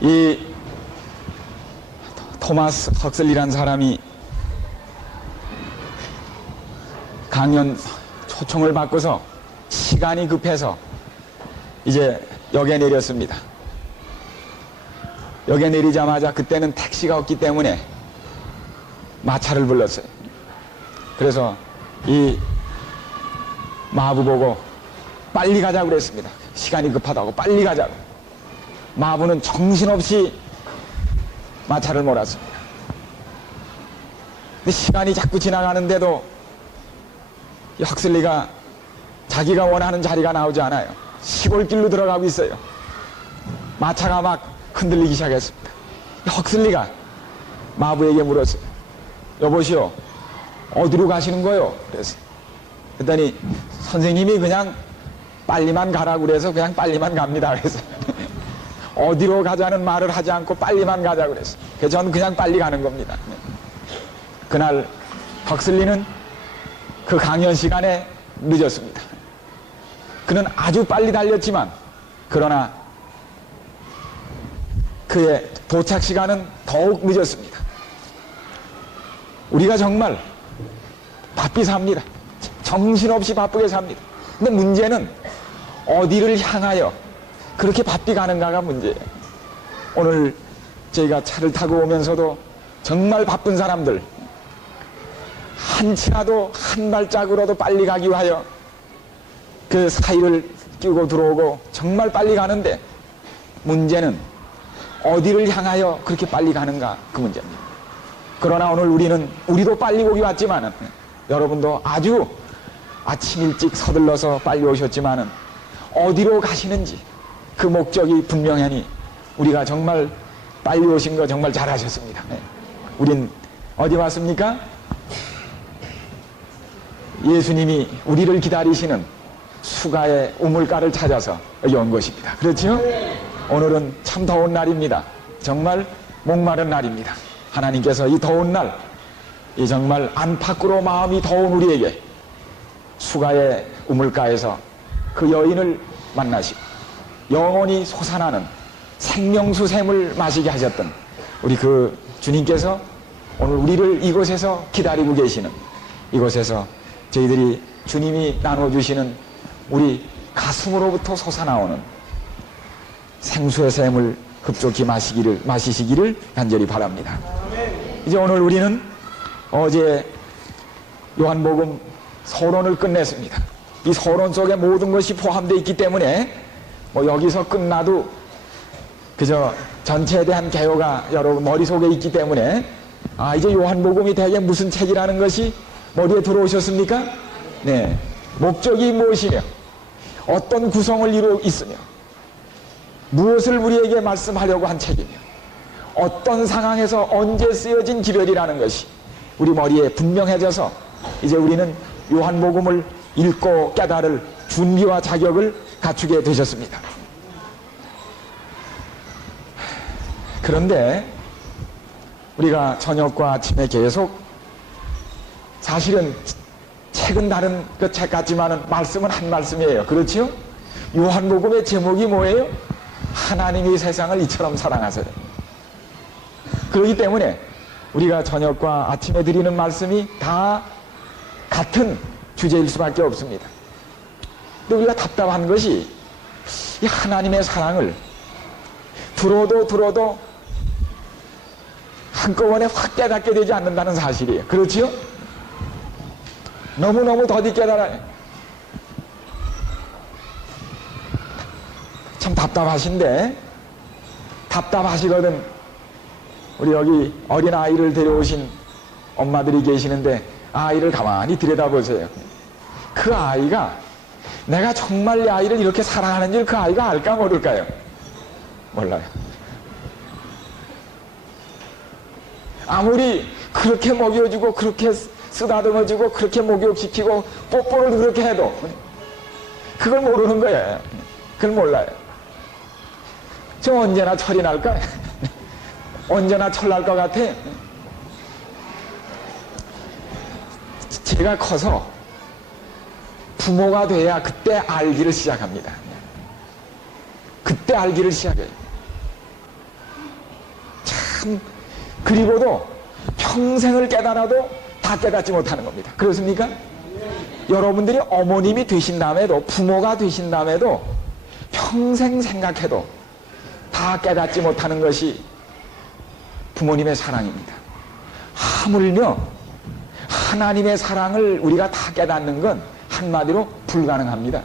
이 토마스 헉슬리라는 사람이 강연 초청을 받고서 시간이 급해서 이제 역에 내렸습니다. 역에 내리자마자 그때는 택시가 없기 때문에 마차를 불렀어요. 그래서 이 마부 보고 빨리 가자고 그랬습니다. 시간이 급하다고 빨리 가자고. 마부는 정신없이 마차를 몰았습니다. 근데 시간이 자꾸 지나가는데도 이 헉슬리가 자기가 원하는 자리가 나오지 않아요. 시골길로 들어가고 있어요. 마차가 막 흔들리기 시작했습니다. 헉슬리가 마부에게 물었어요. 여보시오, 어디로 가시는 거요? 그랬더니 선생님이 그냥 빨리만 가라고 그래서 그냥 빨리만 갑니다. 그래서 어디로 가자는 말을 하지 않고 빨리만 가자고 그랬어요. 그래서 저는 그냥 빨리 가는 겁니다. 그날 헉슬리는 그 강연 시간에 늦었습니다. 그는 아주 빨리 달렸지만 그러나 그의 도착 시간은 더욱 늦었습니다. 우리가 정말 바삐 삽니다. 정신없이 바쁘게 삽니다. 근데 문제는 어디를 향하여 그렇게 바삐 가는가가 문제예요. 오늘 저희가 차를 타고 오면서도 정말 바쁜 사람들, 한치라도 한 발짝으로도 빨리 가기 위하여 그 사이를 끼고 들어오고 정말 빨리 가는데 문제는 어디를 향하여 그렇게 빨리 가는가, 그 문제입니다. 그러나 오늘 우리도 빨리 오기 왔지만은, 여러분도 아주 아침 일찍 서둘러서 빨리 오셨지만은 어디로 가시는지 그 목적이 분명하니 우리가 정말 빨리 오신 거 정말 잘하셨습니다. 우린 어디 왔습니까? 예수님이 우리를 기다리시는 수가의 우물가를 찾아서 여기 온 것입니다. 그렇죠? 오늘은 참 더운 날입니다. 정말 목마른 날입니다. 하나님께서 이 더운 날, 이 정말 안팎으로 마음이 더운 우리에게 수가의 우물가에서 그 여인을 만나시고 영원히 솟아나는 생명수 샘을 마시게 하셨던 우리 그 주님께서 오늘 우리를 이곳에서 기다리고 계시는, 이곳에서 저희들이 주님이 나눠주시는 우리 가슴으로부터 솟아나오는 생수의 샘을 흡족히 마시시기를 간절히 바랍니다. 이제 오늘 우리는 어제 요한복음 서론을 끝냈습니다. 이 서론 속에 모든 것이 포함되어 있기 때문에 뭐 여기서 끝나도 그저 전체에 대한 개요가 여러분 머릿속에 있기 때문에 이제 요한복음이 대개 무슨 책이라는 것이 머리에 들어오셨습니까? 네, 목적이 무엇이며 어떤 구성을 이루고 있으며 무엇을 우리에게 말씀하려고 한 책이며 어떤 상황에서 언제 쓰여진 기별이라는 것이 우리 머리에 분명해져서 이제 우리는 요한복음을 읽고 깨달을 준비와 자격을 갖추게 되셨습니다. 그런데 우리가 저녁과 아침에 계속, 사실은 책은 다른 그 책 같지만은 말씀은 한 말씀이에요. 그렇죠? 요한복음의 제목이 뭐예요? 하나님이 세상을 이처럼 사랑하세요. 그렇기 때문에 우리가 저녁과 아침에 드리는 말씀이 다 같은 주제일 수밖에 없습니다. 근데 우리가 답답한 것이 이 하나님의 사랑을 들어도 한꺼번에 확 깨닫게 되지 않는다는 사실이에요. 그렇지요? 너무너무 더디 깨달아요. 참 답답하신데, 답답하시거든. 우리 여기 어린아이를 데려오신 엄마들이 계시는데 아이를 가만히 들여다보세요. 그 아이가 내가 정말 이 아이를 이렇게 사랑하는지를 그 아이가 알까 모를까요? 몰라요. 아무리 그렇게 먹여주고 그렇게 쓰다듬어주고 그렇게 목욕시키고 뽀뽀를 그렇게 해도 그걸 모르는 거예요. 그걸 몰라요. 저 언제나 철이 날까? 언제나 철 날 것 같아. 제가 커서 부모가 돼야 그때 알기를 시작합니다. 그때 알기를 시작해요. 참, 그리고도 평생을 깨달아도 다 깨닫지 못하는 겁니다. 그렇습니까? 여러분들이 어머님이 되신다음에도, 부모가 되신다음에도 평생 생각해도 다 깨닫지 못하는 것이 부모님의 사랑입니다. 하물며 하나님의 사랑을 우리가 다 깨닫는 건 한마디로 불가능합니다.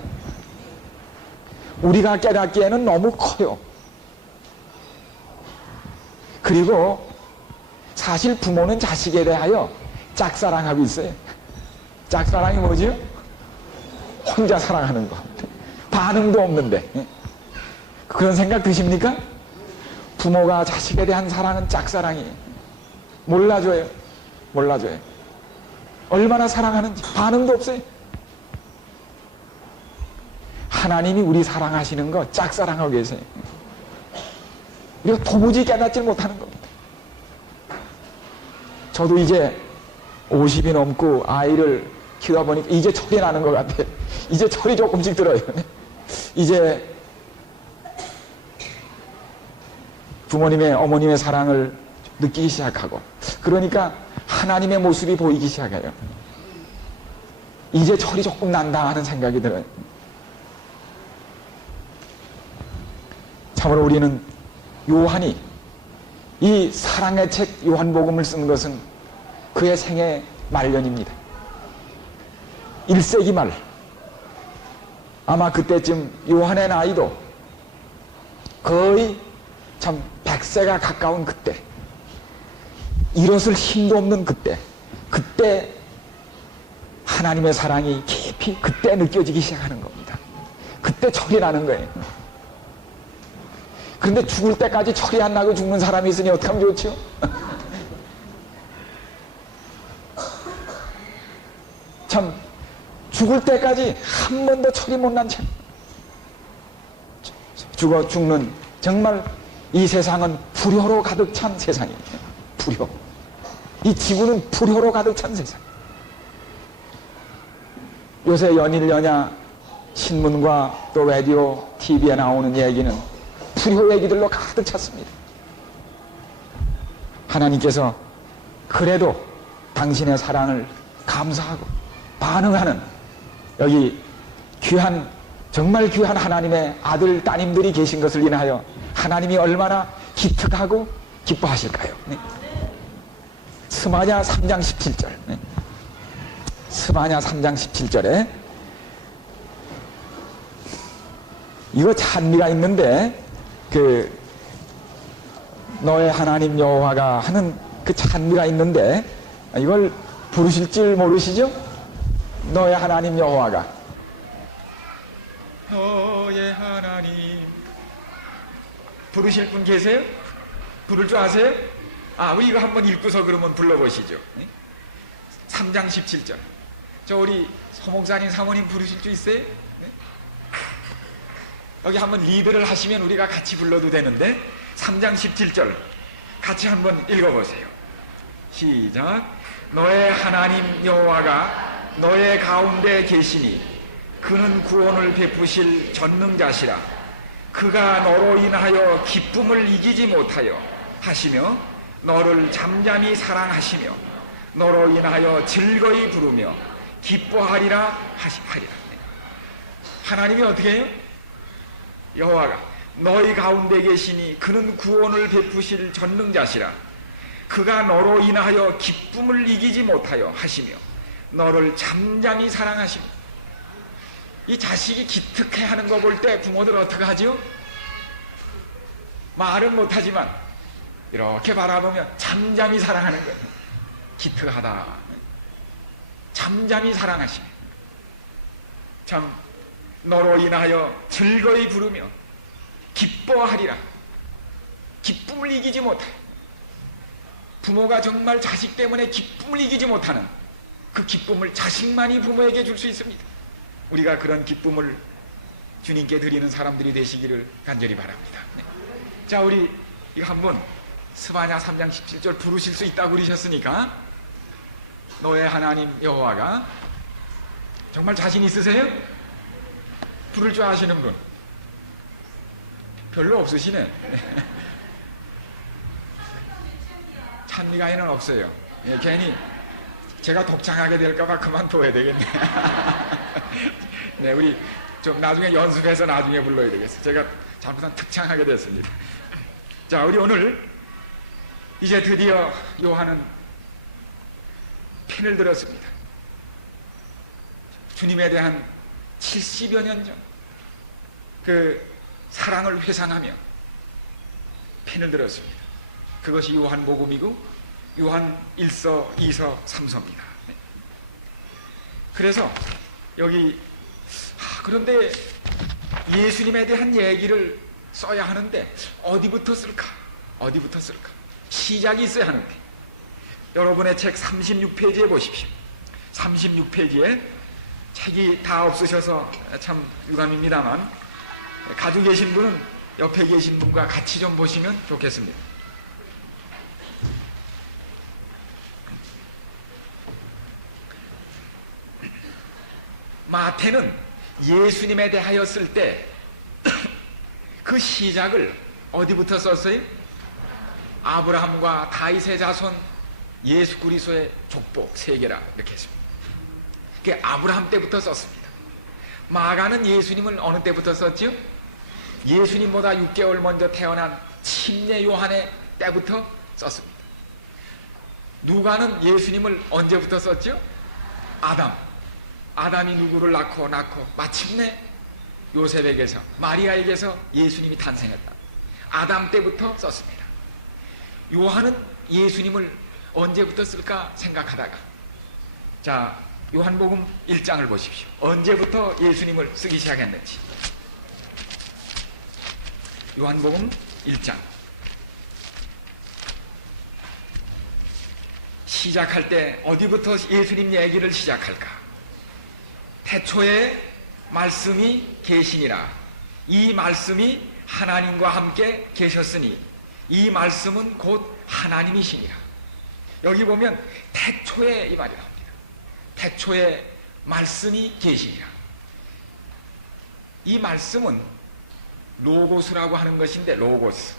우리가 깨닫기에는 너무 커요. 그리고 사실 부모는 자식에 대하여 짝사랑하고 있어요. 짝사랑이 뭐지요? 혼자 사랑하는 거. 반응도 없는데. 그런 생각 드십니까? 부모가 자식에 대한 사랑은 짝사랑이에요. 몰라줘요. 몰라줘요. 얼마나 사랑하는지 반응도 없어요. 하나님이 우리 사랑하시는 거 짝사랑하고 계세요. 우리가 도무지 깨닫지 못하는 겁니다. 저도 이제 50이 넘고 아이를 키우다 보니까 이제 철이 나는 것 같아요. 이제 철이 조금씩 들어요. 이제 부모님의, 어머님의 사랑을 느끼기 시작하고, 그러니까 하나님의 모습이 보이기 시작해요. 이제 철이 조금 난다 하는 생각이 들어요. 참으로 우리는 요한이 이 사랑의 책 요한복음을 쓴 것은 그의 생애 말년입니다. 1세기 말, 아마 그때쯤 요한의 나이도 거의 참 100세가 가까운 그때, 일어설 힘도 없는 그때 하나님의 사랑이 깊이 그때 느껴지기 시작하는 겁니다. 그때 철이 나는 거예요. 그런데 죽을 때까지 철이 안 나고 죽는 사람이 있으니 어떡하면 좋지요? 참 죽을 때까지 한 번도 철이 못 난 채 죽는, 정말 이 세상은 불효로 가득 찬 세상이에요. 불효. 이 지구는 불효로 가득 찬 세상. 요새 연일 연야 신문과 또 라디오, TV에 나오는 얘기는 불효 얘기들로 가득 찼습니다. 하나님께서 그래도 당신의 사랑을 감사하고 반응하는 여기 귀한, 정말 귀한 하나님의 아들, 따님들이 계신 것을 인하여 하나님이 얼마나 기특하고 기뻐하실까요? 네. 스마냐 3장 17절. 네. 스마냐 3장 17절에 이거 찬미가 있는데, 너의 하나님 여호와가 하는 그 찬미가 있는데, 이걸 부르실 줄 모르시죠? 너의 하나님 여호와가, 너의 하나님, 부르실 분 계세요? 부를 줄 아세요? 우리 이거 한번 읽고서 그러면 불러보시죠. 3장 17절. 저 우리 서목사님, 사모님 부르실 줄 있어요? 네? 여기 한번 리드를 하시면 우리가 같이 불러도 되는데, 3장 17절 같이 한번 읽어보세요. 시작. 너의 하나님 여호와가 너의 가운데 계시니 그는 구원을 베푸실 전능자시라. 그가 너로 인하여 기쁨을 이기지 못하여 하시며 너를 잠잠히 사랑하시며 너로 인하여 즐거이 부르며 기뻐하리라 하리라. 하나님이 어떻게 해요? 여호와가 너희 가운데 계시니 그는 구원을 베푸실 전능자시라. 그가 너로 인하여 기쁨을 이기지 못하여 하시며 너를 잠잠히 사랑하시며. 이 자식이 기특해하는 거 볼 때 부모들 어떻게 하죠? 말은 못하지만 이렇게 바라보면 잠잠히 사랑하는 거예요. 기특하다. 잠잠히 사랑하시며 참 너로 인하여 즐거이 부르며 기뻐하리라. 기쁨을 이기지 못해. 부모가 정말 자식 때문에 기쁨을 이기지 못하는 그 기쁨을 자식만이 부모에게 줄 수 있습니다. 우리가 그런 기쁨을 주님께 드리는 사람들이 되시기를 간절히 바랍니다. 네. 자, 우리 이거 한번 스바냐 3장 17절 부르실 수 있다고 그러셨으니까, 너의 하나님 여호와가, 정말 자신 있으세요? 부를 줄 아시는 분? 별로 없으시네. 찬미가에는 없어요. 예, 괜히 제가 독창하게 될까봐 그만둬야 되겠네. 네, 우리 좀 나중에 연습해서 나중에 불러야 되겠어요. 제가 잘못하면 특창하게 됐습니다. 자, 우리 오늘 이제 드디어 요한은 펜을 들었습니다. 주님에 대한 70여 년 전 그 사랑을 회상하며 펜을 들었습니다. 그것이 요한복음이고 요한 1서, 2서, 3서입니다. 그래서 여기 그런데 예수님에 대한 얘기를 써야 하는데 어디부터 쓸까? 어디부터 쓸까? 시작이 있어야 하는데 여러분의 책 36페이지에 보십시오. 36페이지에 책이 다 없으셔서 참 유감입니다만 가지고 계신 분은 옆에 계신 분과 같이 좀 보시면 좋겠습니다. 마태는 예수님에 대하여 쓸 때 그 시작을 어디부터 썼어요? 아브라함과 다윗의 자손 예수 그리스도의 족복 세계라 이렇게 했습니다. 그게 아브라함 때부터 썼습니다. 마가는 예수님을 어느 때부터 썼죠? 예수님보다 6개월 먼저 태어난 침례 요한의 때부터 썼습니다. 누가는 예수님을 언제부터 썼죠? 아담이 누구를 낳고 마침내 요셉에게서 마리아에게서 예수님이 탄생했다. 아담 때부터 썼습니다. 요한은 예수님을 언제부터 쓸까 생각하다가 자, 요한복음 1장을 보십시오. 언제부터 예수님을 쓰기 시작했는지. 요한복음 1장 시작할 때 어디부터 예수님 얘기를 시작할까? 태초에 말씀이 계시니라. 이 말씀이 하나님과 함께 계셨으니 이 말씀은 곧 하나님이시니라. 여기 보면 태초에 이 말이 나옵니다. 태초에 말씀이 계시니라. 이 말씀은 로고스라고 하는 것인데 로고스.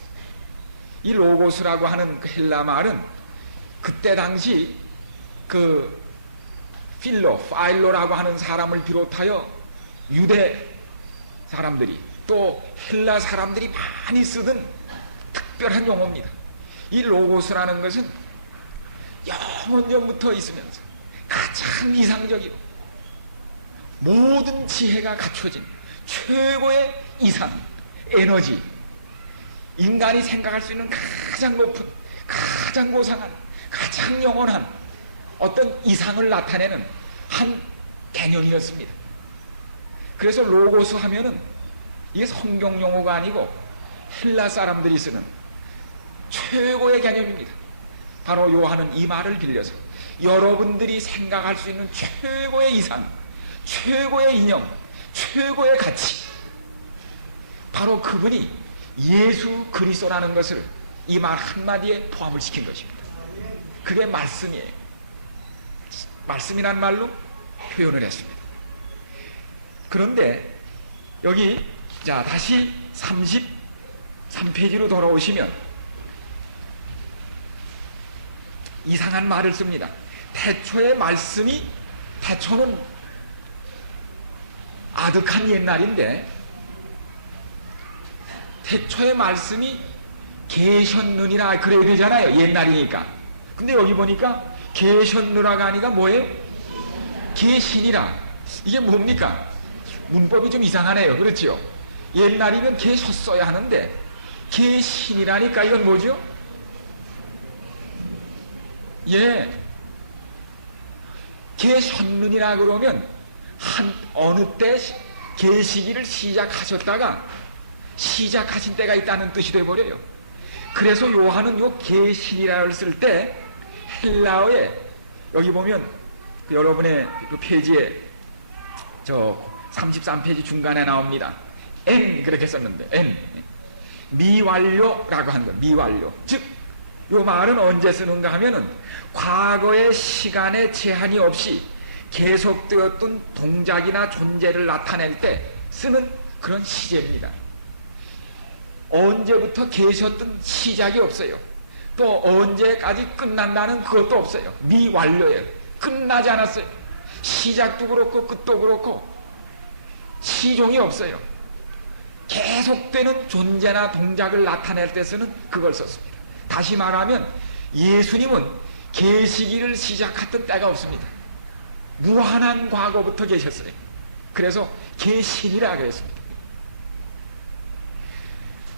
이 로고스라고 하는 그 헬라 말은 그때 당시 그 파일로라고 하는 사람을 비롯하여 유대 사람들이 또 헬라 사람들이 많이 쓰던 특별한 용어입니다. 이 로고스라는 것은 영원 전부터 있으면서 가장 이상적이고 모든 지혜가 갖춰진 최고의 이상, 에너지, 인간이 생각할 수 있는 가장 높은, 가장 고상한, 가장 영원한 어떤 이상을 나타내는 한 개념이었습니다. 그래서 로고스 하면은 이게 성경 용어가 아니고 헬라 사람들이 쓰는 최고의 개념입니다. 바로 요한은 이 말을 빌려서 여러분들이 생각할 수 있는 최고의 이상, 최고의 이념, 최고의 가치, 바로 그분이 예수 그리스도라는 것을 이 말 한마디에 포함을 시킨 것입니다. 그게 말씀이에요. 말씀이란 말로 표현을 했습니다. 그런데 여기 자 다시 33페이지로 돌아오시면 이상한 말을 씁니다. 태초의 말씀이, 태초는 아득한 옛날인데 태초의 말씀이 계셨느니라 그래야 되잖아요. 옛날이니까. 근데 여기 보니까 계셨느라가 아니라 뭐예요? 계시니라. 이게 뭡니까? 문법이 좀 이상하네요. 그렇죠? 옛날이면 계셨어야 하는데 계시니라니까 이건 뭐죠? 예, 계셨느니라 그러면 어느 때 계시기를 시작하셨다가 시작하신 때가 있다는 뜻이 돼버려요. 그래서 요한은 요 계시니라를 쓸 때 헬라어에 여기 보면 여러분의 그 페이지에 저 33페이지 중간에 나옵니다. N 그렇게 썼는데 N 미완료라고 하는 거. 미완료. 즉 요 말은 언제 쓰는가 하면은 과거의 시간에 제한이 없이 계속되었던 동작이나 존재를 나타낼 때 쓰는 그런 시제입니다. 언제부터 계셨던 시작이 없어요. 또 언제까지 끝난다는 그것도 없어요. 미완료예요. 끝나지 않았어요. 시작도 그렇고 끝도 그렇고 시종이 없어요. 계속되는 존재나 동작을 나타낼 때 쓰는 그걸 썼습니다. 다시 말하면 예수님은 계시기를 시작했던 때가 없습니다. 무한한 과거부터 계셨어요. 그래서 계신이라 그랬습니다.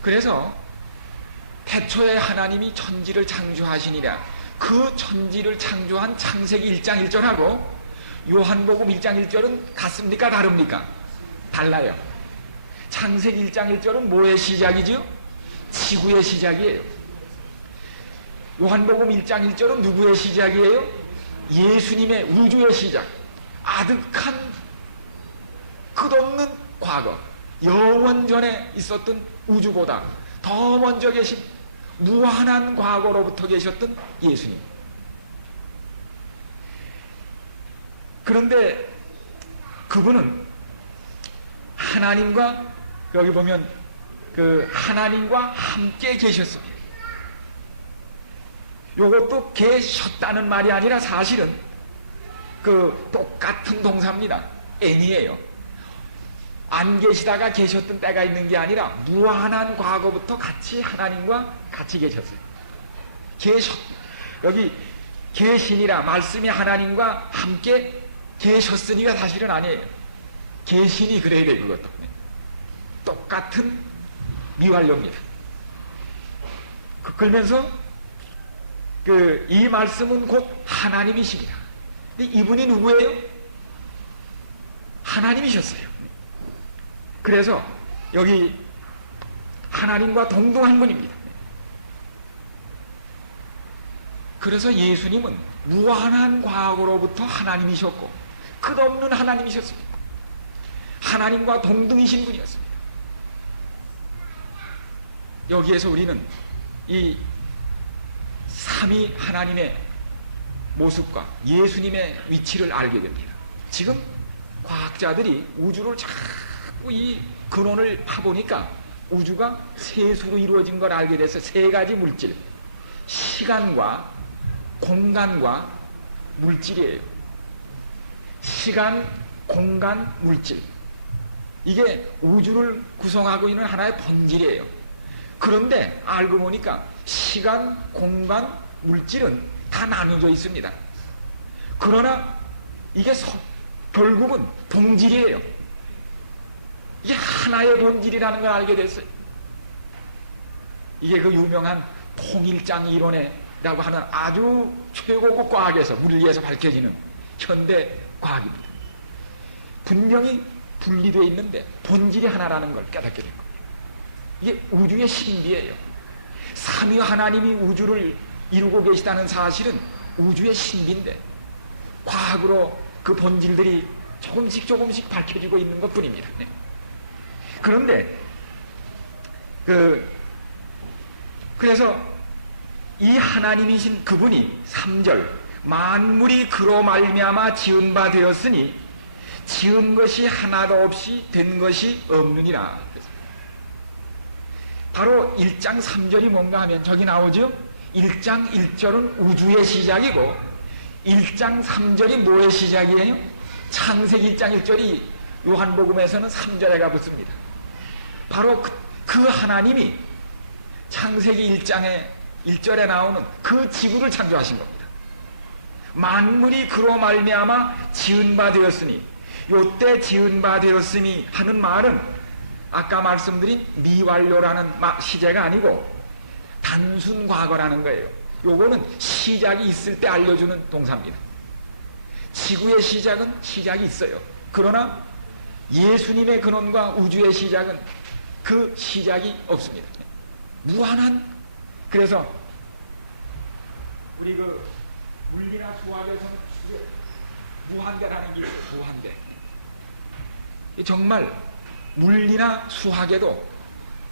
그래서 태초에 하나님이 천지를 창조하시니라, 그 천지를 창조한 창세기 1장 1절하고 요한복음 1장 1절은 같습니까? 다릅니까? 달라요. 창세기 1장 1절은 뭐의 시작이죠? 지구의 시작이에요. 요한복음 1장 1절은 누구의 시작이에요? 예수님의 우주의 시작. 아득한 끝없는 과거, 영원 전에 있었던 우주보다 더 먼저 계신 무한한 과거로부터 계셨던 예수님. 그런데 그분은 하나님과, 여기 보면 그 하나님과 함께 계셨습니다. 요것도 계셨다는 말이 아니라 사실은 그 똑같은 동사입니다. n이에요. 안 계시다가 계셨던 때가 있는 게 아니라 무한한 과거부터 같이 하나님과 같이 계셨어요. 여기 계시니라, 말씀이 하나님과 함께 계셨으니가 사실은 아니에요. 계시니 그래야 돼. 그것도 똑같은 미완료입니다. 그러면서 이 말씀은 곧 하나님이십니다. 근데 이분이 누구예요? 하나님이셨어요. 그래서 여기 하나님과 동등한 분입니다. 그래서 예수님은 무한한 과거로부터 하나님이셨고 끝없는 하나님이셨습니다. 하나님과 동등이신 분이었습니다. 여기에서 우리는 이 삼위 하나님의 모습과 예수님의 위치를 알게 됩니다. 지금 과학자들이 우주를 자꾸 이 근원을 파보니까 우주가 세수로 이루어진 걸 알게 돼서 세 가지 물질, 시간과 공간과 물질이에요. 시간, 공간, 물질. 이게 우주를 구성하고 있는 하나의 본질이에요. 그런데 알고 보니까 시간, 공간, 물질은 다 나눠져 있습니다. 그러나 이게 결국은 동질이에요. 이게 하나의 본질이라는 걸 알게 됐어요. 이게 그 유명한 통일장 이론이라고 하는 아주 최고급 과학에서, 물리에서 밝혀지는 현대 과학입니다. 분명히 분리되어 있는데 본질이 하나라는 걸 깨닫게 된 거예요. 이게 우주의 신비예요. 삼위 하나님이 우주를 이루고 계시다는 사실은 우주의 신비인데 과학으로 그 본질들이 조금씩 밝혀지고 있는 것 뿐입니다. 네. 그런데 그래서 이 하나님이신 그분이 3절 만물이 그로 말미암아 지은 바 되었으니 지은 것이 하나도 없이 된 것이 없느니라. 바로 1장 3절이 뭔가 하면 저기 나오죠? 1장 1절은 우주의 시작이고 1장 3절이 뭐의 시작이에요? 창세기 1장 1절이 요한복음에서는 3절에가 붙습니다. 바로 그 하나님이 창세기 1장에 1절에 나오는 그 지구를 창조하신 겁니다. 만물이 그로 말미암아 지은 바 되었으니, 요때 지은 바 되었으니 하는 말은 아까 말씀드린 미완료라는 시제가 아니고 단순 과거라는 거예요. 요거는 시작이 있을 때 알려주는 동사입니다. 지구의 시작은 시작이 있어요. 그러나 예수님의 근원과 우주의 시작은 그 시작이 없습니다. 무한한. 그래서 우리 물리나 수학에서는 무한대라는 게 있어요. 무한대. 정말 물리나 수학에도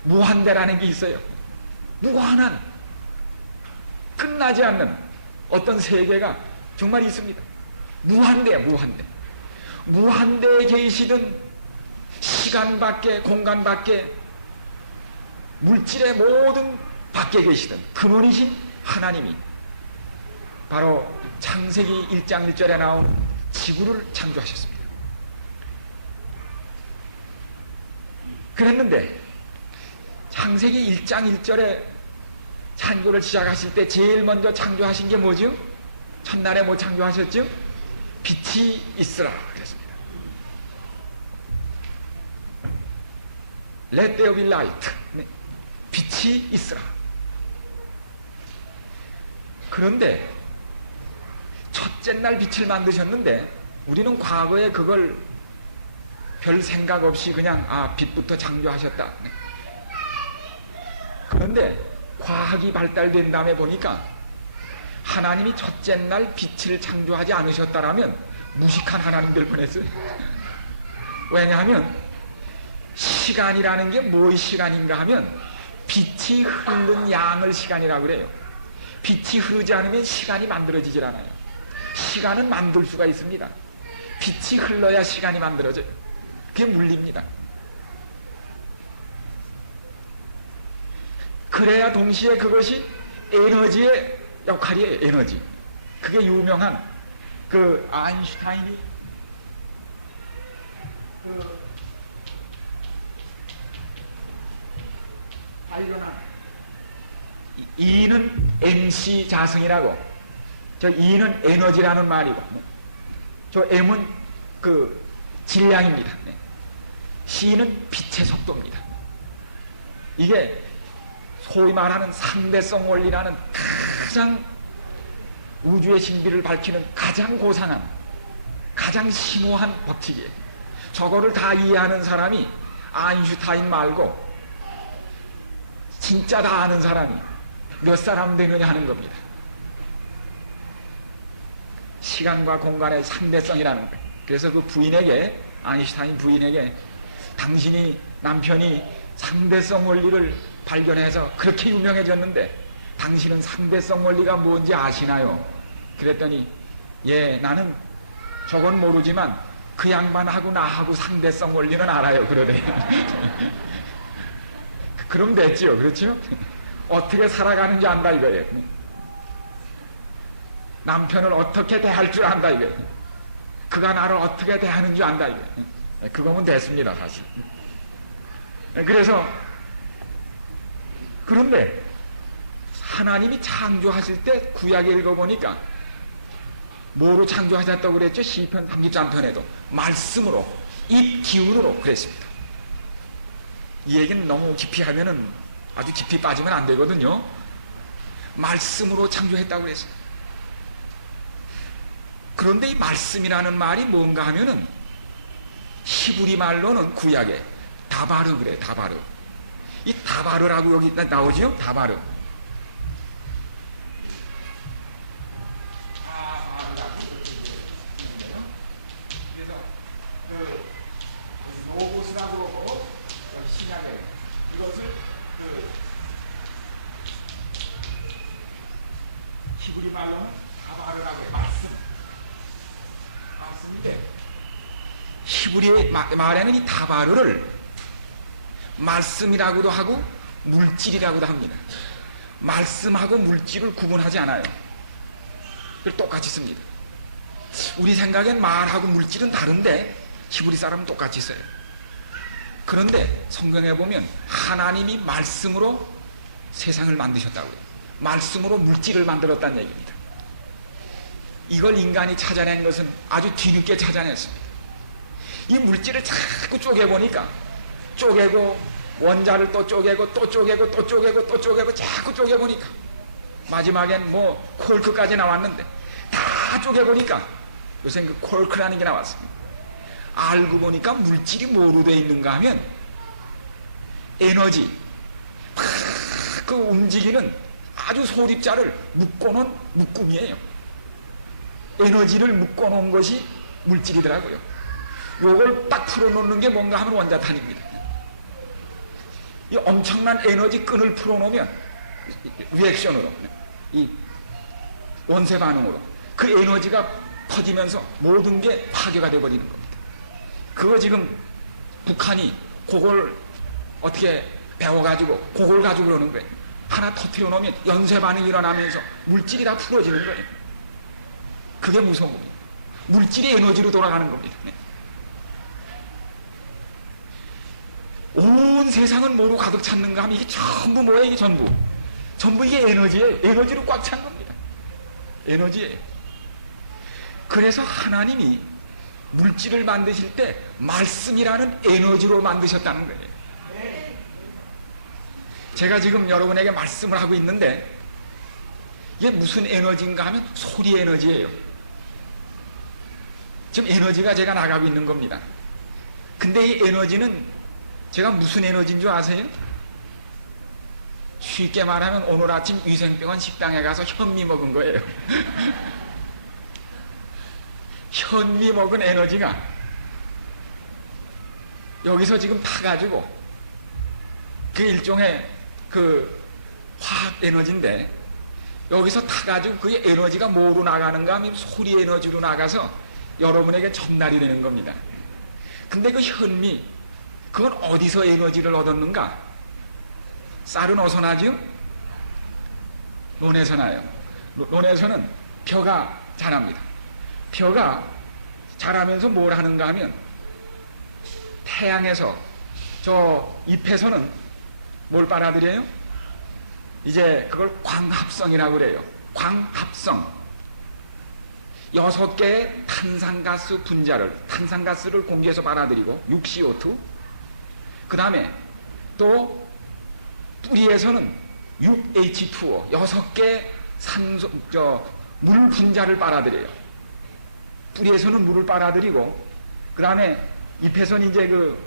무한대라는 게 있어요. 무한한, 끝나지 않는 어떤 세계가 정말 있습니다. 무한대야, 무한대. 무한대에 계시든 시간 밖에, 공간 밖에, 물질의 모든 밖에 계시든 근원이신 하나님이 바로 창세기 1장 1절에 나온 지구를 창조하셨습니다. 그랬는데 창세기 1장 1절에 창조를 시작하실 때 제일 먼저 창조하신 게 뭐죠? 첫날에 뭐 창조하셨죠? 빛이 있으라 그랬습니다. Let there be light. 네. 빛이 있으라. 그런데 첫째 날 빛을 만드셨는데 우리는 과거에 그걸 별 생각 없이 그냥 빛부터 창조하셨다. 네. 그런데 과학이 발달된 다음에 보니까 하나님이 첫째 날 빛을 창조하지 않으셨다라면 무식한 하나님 될 뻔했어요. 왜냐하면 시간이라는 게 뭐의 시간인가 하면 빛이 흐르는 양을 시간이라고 그래요. 빛이 흐르지 않으면 시간이 만들어지질 않아요. 시간은 만들 수가 있습니다. 빛이 흘러야 시간이 만들어져요. 그게 물리입니다. 그래야 동시에 그것이 에너지의 역할이에요. 에너지. 그게 유명한 그 아인슈타인이 발견한 E는 MC 자승이라고, 저 E는 에너지라는 말이고, 저 M은 그 질량입니다. C는 빛의 속도입니다. 이게 소위 말하는 상대성 원리라는 가장 우주의 신비를 밝히는 가장 고상한, 가장 심오한 법칙이에요. 저거를 다 이해하는 사람이 아인슈타인 말고 진짜 다 아는 사람이 몇 사람 되느냐 하는 겁니다. 시간과 공간의 상대성이라는 거예요. 그래서 그 부인에게, 아인슈타인 부인에게 당신이, 남편이 상대성 원리를 발견해서 그렇게 유명해졌는데 당신은 상대성 원리가 뭔지 아시나요? 그랬더니 예, 나는 저건 모르지만 그 양반하고 나하고 상대성 원리는 알아요. 그러대요. 그럼 됐지요. 그렇죠? 어떻게 살아가는지 안다 이거예요. 남편을 어떻게 대할 줄 안다 이거예요. 그가 나를 어떻게 대하는 줄 안다 이거예요. 그거면 됐습니다. 사실. 그래서 그런데 하나님이 창조하실 때 구약에 읽어보니까 뭐로 창조하셨다고 그랬죠? 시편 33편에도 말씀으로, 입 기운으로 그랬습니다. 이 얘기는 너무 깊이 하면은 아주 깊이 빠지면 안 되거든요. 말씀으로 창조했다고 그랬어요. 그런데 이 말씀이라는 말이 뭔가 하면은 히브리 말로는 구약에 다바르 그래. 다바르. 이 다바르라고 여기 나오죠? 다바르. 그래서 그 로고스라고 신약에 이것을 그 히브리 말로는 다바르라고 해. 말씀인데 히브리 말에는 이 다바르를 말씀이라고도 하고 물질이라고도 합니다. 말씀하고 물질을 구분하지 않아요. 그걸 똑같이 씁니다. 우리 생각엔 말하고 물질은 다른데 히브리 사람은 똑같이 써요. 그런데 성경에 보면 하나님이 말씀으로 세상을 만드셨다고요. 말씀으로 물질을 만들었다는 얘기입니다. 이걸 인간이 찾아낸 것은 아주 뒤늦게 찾아냈습니다. 이 물질을 자꾸 쪼개보니까 쪼개고 원자를 또 쪼개고 또 쪼개고 또 쪼개고 또 쪼개고 자꾸 쪼개보니까 마지막엔 뭐 콜크까지 나왔는데 다 쪼개보니까 요새 그 콜크라는 게 나왔습니다. 알고 보니까 물질이 뭐로 되어 있는가 하면 에너지, 그 움직이는 아주 소립자를 묶어놓은 묶음이에요. 에너지를 묶어놓은 것이 물질이더라고요. 요걸 딱 풀어놓는 게 뭔가 하면 원자탄입니다. 이 엄청난 에너지 끈을 풀어놓으면 리액션으로, 이 원세 반응으로 그 에너지가 퍼지면서 모든 게 파괴가 되어버리는 겁니다. 그거 지금 북한이 그걸 어떻게 배워가지고 그걸 가지고 그러는 거예요. 하나 터뜨려 놓으면 연쇄 반응이 일어나면서 물질이 다 풀어지는 거예요. 그게 무서운 겁니다. 물질이 에너지로 돌아가는 겁니다. 네. 온 세상은 뭐로 가득 찼는가 하면 이게 전부 뭐예요? 이게 전부 이게 에너지예요. 에너지로 꽉 찬 겁니다. 에너지예요. 그래서 하나님이 물질을 만드실 때 말씀이라는 에너지로 만드셨다는 거예요. 제가 지금 여러분에게 말씀을 하고 있는데 이게 무슨 에너지인가 하면 소리 에너지예요. 지금 에너지가 제가 나가고 있는 겁니다. 근데 이 에너지는 제가 무슨 에너지인 줄 아세요? 쉽게 말하면 오늘 아침 위생병원 식당에 가서 현미 먹은 거예요. 현미 먹은 에너지가 여기서 지금 타가지고 그 일종의 그 화학 에너지인데 여기서 타가지고 그 에너지가 뭐로 나가는가 하면 소리 에너지로 나가서 여러분에게 전달이 되는 겁니다. 근데 그 현미 그건 어디서 에너지를 얻었는가? 쌀은 어디서 나죠? 논에서 나요. 논에서는 벼가 자랍니다. 벼가 자라면서 뭘 하는가 하면 태양에서 저 잎에서는 뭘 빨아들여요? 이제 그걸 광합성이라고 그래요. 광합성. 6개의 탄산가스 분자를, 탄산가스를 공기에서 빨아들이고 6CO2. 그 다음에 또 뿌리에서는 6H2O 6개 산소, 물 분자를 빨아들여요. 뿌리에서는 물을 빨아들이고 그 다음에 잎에서는 이제 그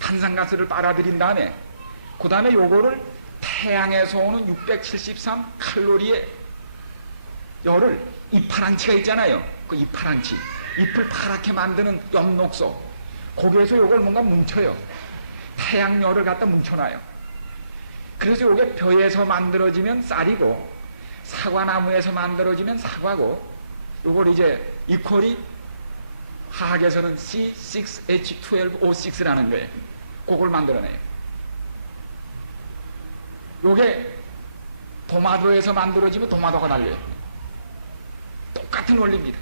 탄산가스를 빨아들인 다음에 그 다음에 요거를 태양에서 오는 673 칼로리의 열을 이파랑치가 있잖아요. 그 이파랑치, 잎을 파랗게 만드는 엽록소, 거기에서 요걸 뭔가 뭉쳐요. 태양열을 갖다 뭉쳐놔요. 그래서 요게 벼에서 만들어지면 쌀이고 사과나무에서 만들어지면 사과고 요걸 이제 이퀄이 화학에서는 C6H12O6라는 거예요. 그걸 만들어내요. 요게 도마도에서 만들어지면 도마도가 달려요. 똑같은 원리입니다.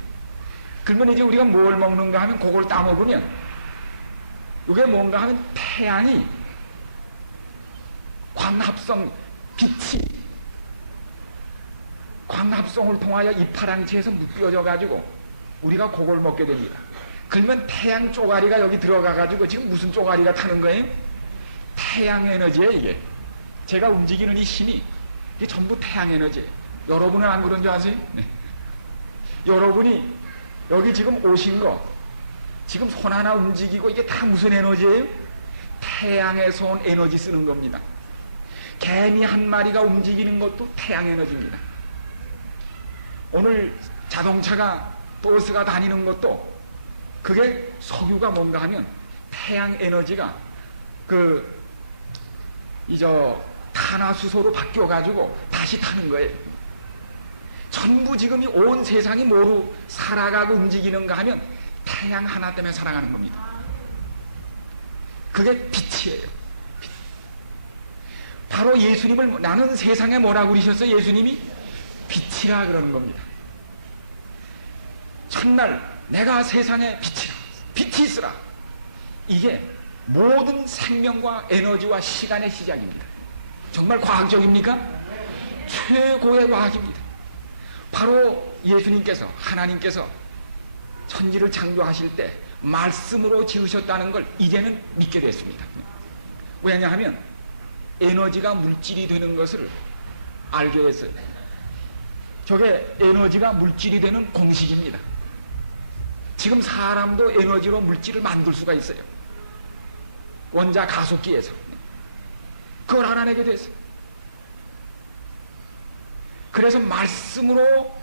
그러면 이제 우리가 뭘 먹는가 하면 그걸 따먹으면 이게 뭔가 하면 태양이 광합성 빛이 광합성을 통하여 이파랑치에서 묶여져 가지고 우리가 그걸 먹게 됩니다. 그러면 태양 쪼가리가 여기 들어가 가지고 지금 무슨 쪼가리가 타는 거예요? 태양 에너지예요. 이게 제가 움직이는 이 힘이 이게 전부 태양 에너지예요. 여러분은 안 그런 줄 아세요? 네. 여러분이 여기 지금 오신 거 지금 손 하나 움직이고 이게 다 무슨 에너지예요? 태양에서 온 에너지 쓰는 겁니다. 개미 한 마리가 움직이는 것도 태양 에너지입니다. 오늘 자동차가 버스가 다니는 것도 그게 석유가 뭔가 하면 태양 에너지가 탄화수소로 바뀌어가지고 다시 타는 거예요. 전부 지금 이 온 세상이 뭐로 살아가고 움직이는가 하면 태양 하나 때문에 살아가는 겁니다. 그게 빛이에요. 빛. 바로 예수님을 나는 세상에 뭐라고 그러셨어요? 예수님이 빛이라 그러는 겁니다. 첫날 내가 세상에 빛이라, 빛이 있으라. 이게 모든 생명과 에너지와 시간의 시작입니다. 정말 과학적입니까? 최고의 과학입니다. 바로 예수님께서, 하나님께서 천지를 창조하실 때 말씀으로 지으셨다는 걸 이제는 믿게 됐습니다. 왜냐하면 에너지가 물질이 되는 것을 알게 됐어요. 저게 에너지가 물질이 되는 공식입니다. 지금 사람도 에너지로 물질을 만들 수가 있어요. 원자 가속기에서. 그걸 알아내게 됐어요. 그래서 말씀으로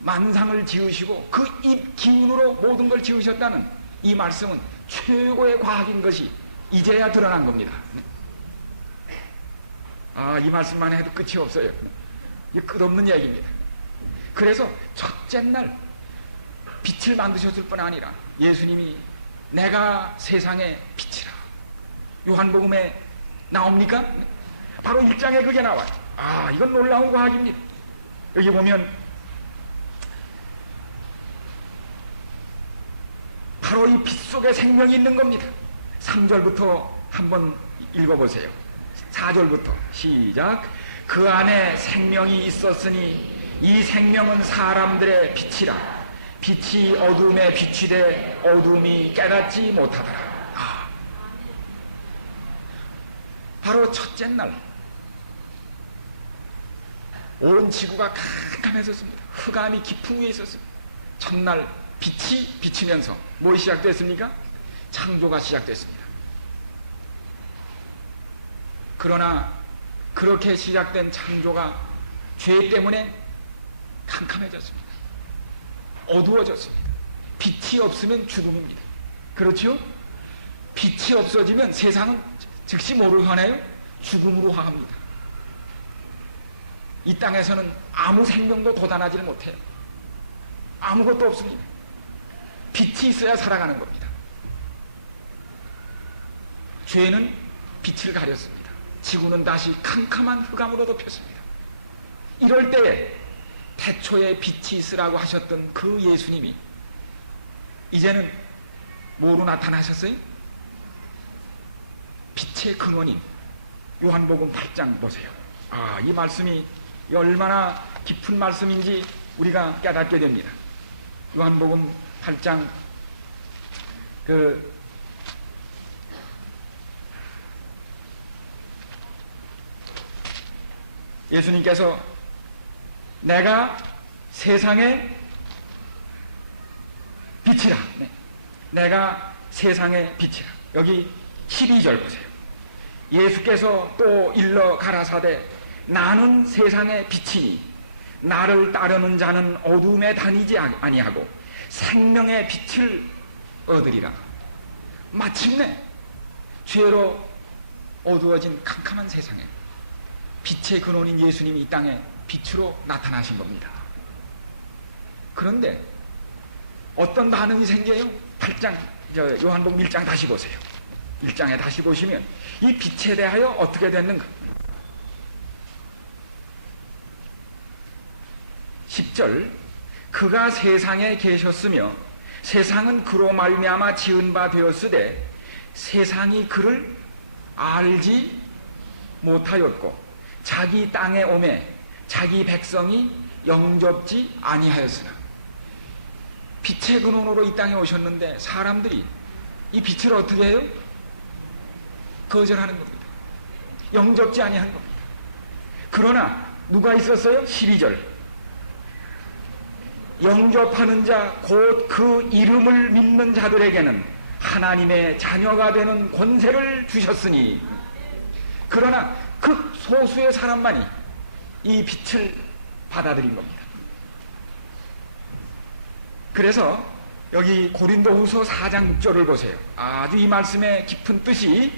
만상을 지으시고 그 입 기운으로 모든 걸 지으셨다는 이 말씀은 최고의 과학인 것이 이제야 드러난 겁니다. 이 말씀만 해도 끝이 없어요. 이 끝없는 얘기입니다. 그래서 첫째 날 빛을 만드셨을 뿐 아니라 예수님이 내가 세상의 빛이라 요한복음에 나옵니까? 바로 1장에 그게 나와요. 아, 이건 놀라운 과학입니다. 여기 보면 바로 이 빛 속에 생명이 있는 겁니다. 3절부터 한번 읽어보세요. 4절부터 시작. 그 안에 생명이 있었으니 이 생명은 사람들의 빛이라. 빛이 어둠에 비추되 어둠이 깨닫지 못하더라. 아, 바로 첫째 날 온 지구가 캄캄해졌습니다. 흑암이 깊은 위에 있었습니다. 첫날 빛이 비치면서 뭐 시작됐습니까? 창조가 시작됐습니다. 그러나 그렇게 시작된 창조가 죄 때문에 캄캄해졌습니다. 어두워졌습니다. 빛이 없으면 죽음입니다. 그렇죠? 빛이 없어지면 세상은 즉시 뭐로 화나요? 죽음으로 화합니다. 이 땅에서는 아무 생명도 돋아나지를 못해요. 아무것도 없습니다. 빛이 있어야 살아가는 겁니다. 죄는 빛을 가렸습니다. 지구는 다시 캄캄한 흑암으로 덮였습니다. 이럴 때에 태초에 빛이 있으라고 하셨던 그 예수님이 이제는 뭐로 나타나셨어요? 빛의 근원인 요한복음 8장 보세요. 아, 이 말씀이 얼마나 깊은 말씀인지 우리가 깨닫게 됩니다. 요한복음 8장 예수님께서 내가 세상의 빛이라. 네. 내가 세상의 빛이라. 여기 12절 보세요. 예수께서 또 일러 가라사대 나는 세상의 빛이니 나를 따르는 자는 어둠에 다니지 아니하고 생명의 빛을 얻으리라. 마침내 죄로 어두워진 캄캄한 세상에 빛의 근원인 예수님이 이 땅에 빛으로 나타나신 겁니다. 그런데 어떤 반응이 생겨요? 8장, 요한복음 1장 다시 보세요. 1장에 다시 보시면 이 빛에 대하여 어떻게 됐는가? 10절 그가 세상에 계셨으며 세상은 그로 말미암아 지은 바 되었으되 세상이 그를 알지 못하였고 자기 땅에 오매 자기 백성이 영접지 아니하였으나. 빛의 근원으로 이 땅에 오셨는데 사람들이 이 빛을 어떻게 해요? 거절하는 겁니다. 영접지 아니하는 겁니다. 그러나 누가 있었어요? 12절 영접하는 자 곧 그 이름을 믿는 자들에게는 하나님의 자녀가 되는 권세를 주셨으니. 그러나 극소수의 사람만이 이 빛을 받아들인 겁니다. 그래서 여기 고린도후서 4장 6절을 보세요. 아주 이 말씀의 깊은 뜻이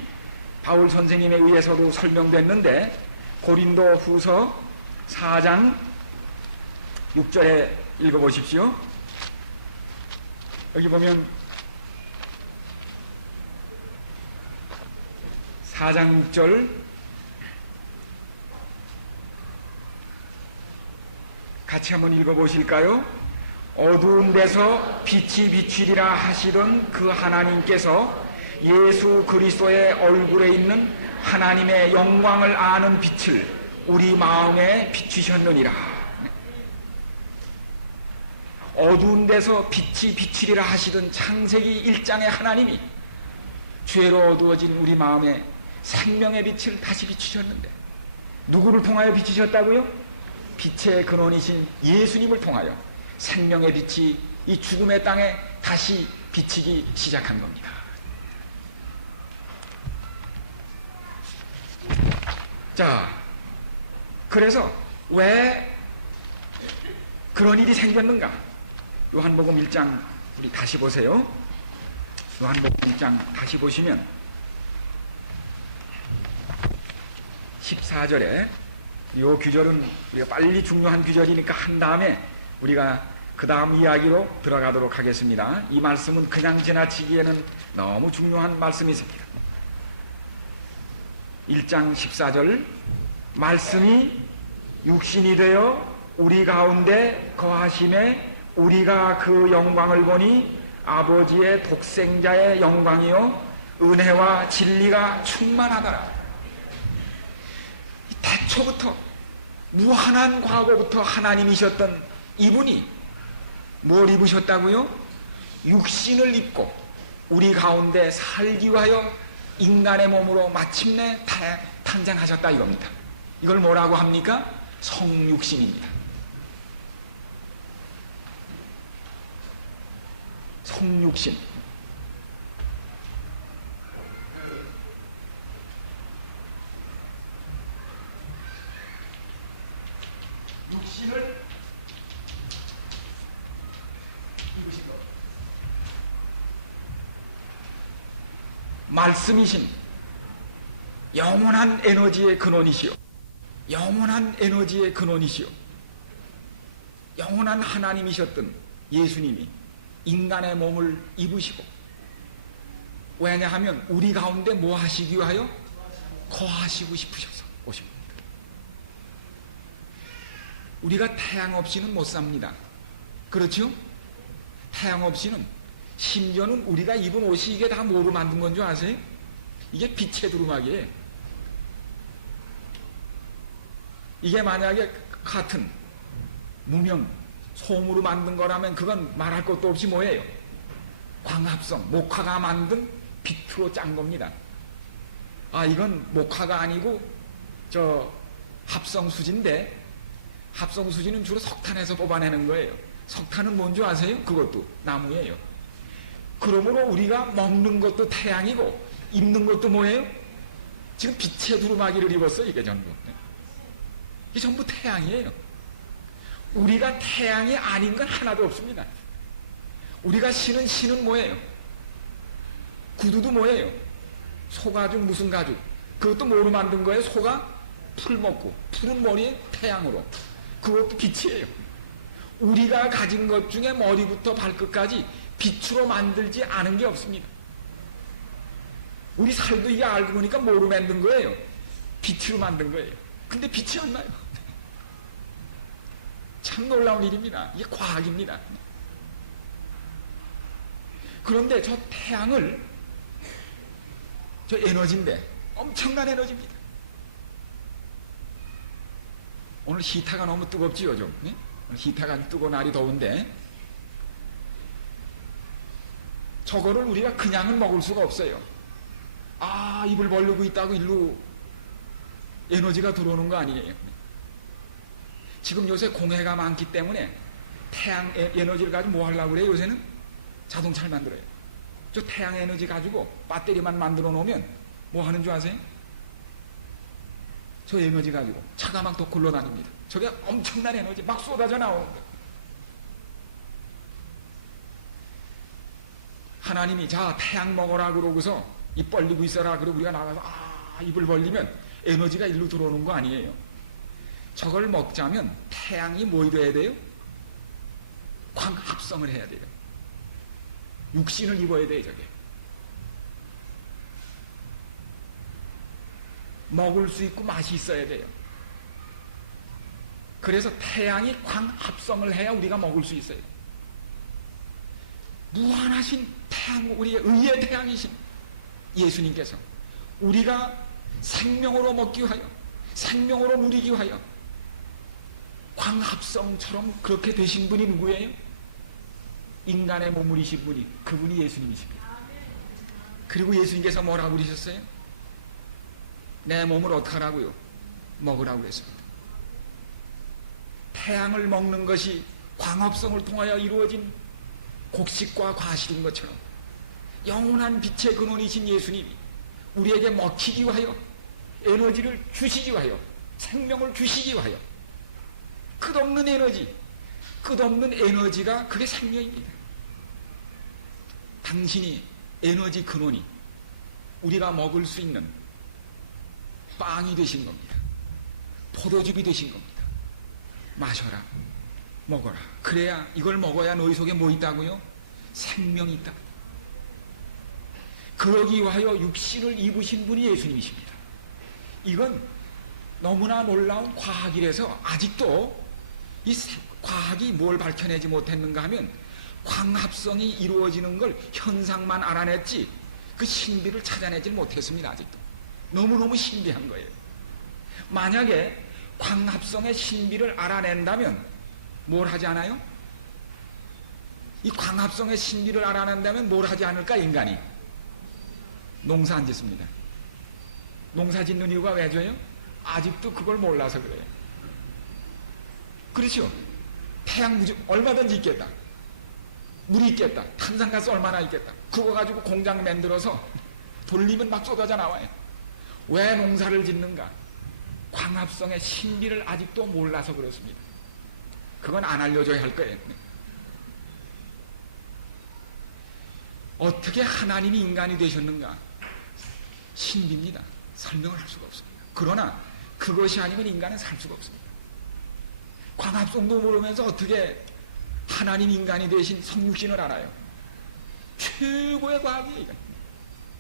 바울 선생님에 의해서도 설명됐는데 고린도후서 4장 6절에 읽어보십시오. 여기 보면 4장 6절 같이 한번 읽어보실까요? 어두운 데서 빛이 비추리라 하시던 그 하나님께서 예수 그리스도의 얼굴에 있는 하나님의 영광을 아는 빛을 우리 마음에 비추셨느니라. 어두운 데서 빛이 비추리라 하시던 창세기 1장의 하나님이 죄로 어두워진 우리 마음에 생명의 빛을 다시 비추셨는데 누구를 통하여 비추셨다고요? 빛의 근원이신 예수님을 통하여 생명의 빛이 이 죽음의 땅에 다시 비치기 시작한 겁니다. 자, 그래서 왜 그런 일이 생겼는가? 요한복음 1장 우리 다시 보세요. 요한복음 1장 다시 보시면 14절에 이 규절은 우리가 빨리 중요한 규절이니까 한 다음에 우리가 그 다음 이야기로 들어가도록 하겠습니다. 이 말씀은 그냥 지나치기에는 너무 중요한 말씀이 있습니다. 1장 14절 말씀이 육신이 되어 우리 가운데 거하심에 우리가 그 영광을 보니 아버지의 독생자의 영광이요 은혜와 진리가 충만하더라. 태초부터 무한한 과거부터 하나님이셨던 이분이 뭘 입으셨다고요? 육신을 입고 우리 가운데 살기 위하여 인간의 몸으로 마침내 탄생하셨다 이겁니다. 이걸 뭐라고 합니까? 성육신입니다. 성육신. 육신을 입으신 것. 말씀이신 영원한 에너지의 근원이시오. 영원한 에너지의 근원이시오. 영원한 하나님이셨던 예수님이 인간의 몸을 입으시고, 왜냐하면 우리 가운데 뭐 하시기 위하여? 거하시고 싶으셔서 오신 겁니다. 우리가 태양 없이는 못 삽니다. 그렇죠? 태양 없이는, 심지어는 우리가 입은 옷이 이게 다 뭐로 만든 건 줄 아세요? 이게 빛의 두루마기예요. 이게 만약에 같은 무명 솜으로 만든 거라면 그건 말할 것도 없이 뭐예요? 광합성, 목화가 만든 빛으로 짠 겁니다. 아, 이건 목화가 아니고 저 합성수지인데, 합성수지는 주로 석탄에서 뽑아내는 거예요. 석탄은 뭔지 아세요? 그것도 나무예요. 그러므로 우리가 먹는 것도 태양이고 입는 것도 뭐예요? 지금 빛의 두루마기를 입었어요. 이게 전부. 이게 전부 태양이에요. 우리가 태양이 아닌 건 하나도 없습니다. 우리가 신은 뭐예요? 구두도 뭐예요? 소가죽, 무슨 가죽? 그것도 뭐로 만든 거예요? 소가 풀 먹고, 풀은 머리에 태양으로. 그것도 빛이에요. 우리가 가진 것 중에 머리부터 발끝까지 빛으로 만들지 않은 게 없습니다. 우리 살도 이게 알고 보니까 뭐로 만든 거예요? 빛으로 만든 거예요. 근데 빛이 안 나요. 참 놀라운 일입니다. 이게 과학입니다. 그런데 저 태양을, 저 에너지인데 엄청난 에너지입니다. 오늘 히타가 너무 뜨겁지요, 좀. 네? 오늘 히타가 뜨고 날이 더운데 저거를 우리가 그냥은 먹을 수가 없어요. 아, 입을 벌리고 있다고 일로 에너지가 들어오는 거 아니에요. 지금 요새 공해가 많기 때문에 태양 에너지를 가지고 뭐 하려고 그래요? 요새는 자동차를 만들어요. 저 태양 에너지 가지고 배터리만 만들어 놓으면 뭐 하는 줄 아세요? 저 에너지 가지고 차가 막 더 굴러다닙니다. 저게 엄청난 에너지 막 쏟아져 나오는 거예요. 하나님이 자 태양 먹어라 그러고서 입 벌리고 있어라 그러고 우리가 나가서 입을 벌리면 에너지가 일로 들어오는 거 아니에요. 저걸 먹자면 태양이 뭐 이래야 돼요? 광합성을 해야 돼요. 육신을 입어야 돼요. 저게 먹을 수 있고 맛이 있어야 돼요. 그래서 태양이 광합성을 해야 우리가 먹을 수 있어요. 무한하신 태양, 우리의 의의 태양이신 예수님께서 우리가 생명으로 먹기 위하여, 생명으로 누리기 위하여 광합성처럼 그렇게 되신 분이 누구예요? 인간의 몸물이신 분이, 그분이 예수님이십니다. 그리고 예수님께서 뭐라고 그러셨어요? 내 몸을 어떻게 하라고요? 먹으라고 그랬습니다. 태양을 먹는 것이 광합성을 통하여 이루어진 곡식과 과실인 것처럼 영원한 빛의 근원이신 예수님이 우리에게 먹히기 위하여, 에너지를 주시기 위하여, 생명을 주시기 위하여, 끝없는 에너지, 끝없는 에너지가 그게 생명입니다. 당신이 에너지 근원이 우리가 먹을 수 있는 빵이 되신 겁니다. 포도즙이 되신 겁니다. 마셔라, 먹어라. 그래야, 이걸 먹어야 너희 속에 뭐 있다고요? 생명이 있다. 그러기 위하여 육신을 입으신 분이 예수님이십니다. 이건 너무나 놀라운 과학이라서 아직도 이 과학이 뭘 밝혀내지 못했는가 하면 광합성이 이루어지는 걸 현상만 알아냈지 그 신비를 찾아내질 못했습니다. 아직도. 너무너무 신비한 거예요. 만약에 광합성의 신비를 알아낸다면 뭘 하지 않아요? 이 광합성의 신비를 알아낸다면 뭘 하지 않을까 인간이? 농사 안 짓습니다. 농사 짓는 이유가 왜 줘요? 아직도 그걸 몰라서 그래요. 그렇죠? 태양 얼마든지 있겠다. 물이 있겠다. 탄산가스 얼마나 있겠다. 그거 가지고 공장 만들어서 돌리면 막 쏟아져 나와요. 왜 농사를 짓는가? 광합성의 신비를 아직도 몰라서 그렇습니다. 그건 안 알려줘야 할 거예요. 어떻게 하나님이 인간이 되셨는가? 신비입니다. 설명을 할 수가 없습니다. 그러나 그것이 아니면 인간은 살 수가 없습니다. 광합성도 모르면서 어떻게 하나님 인간이 되신 성육신을 알아요? 최고의 과학이에요.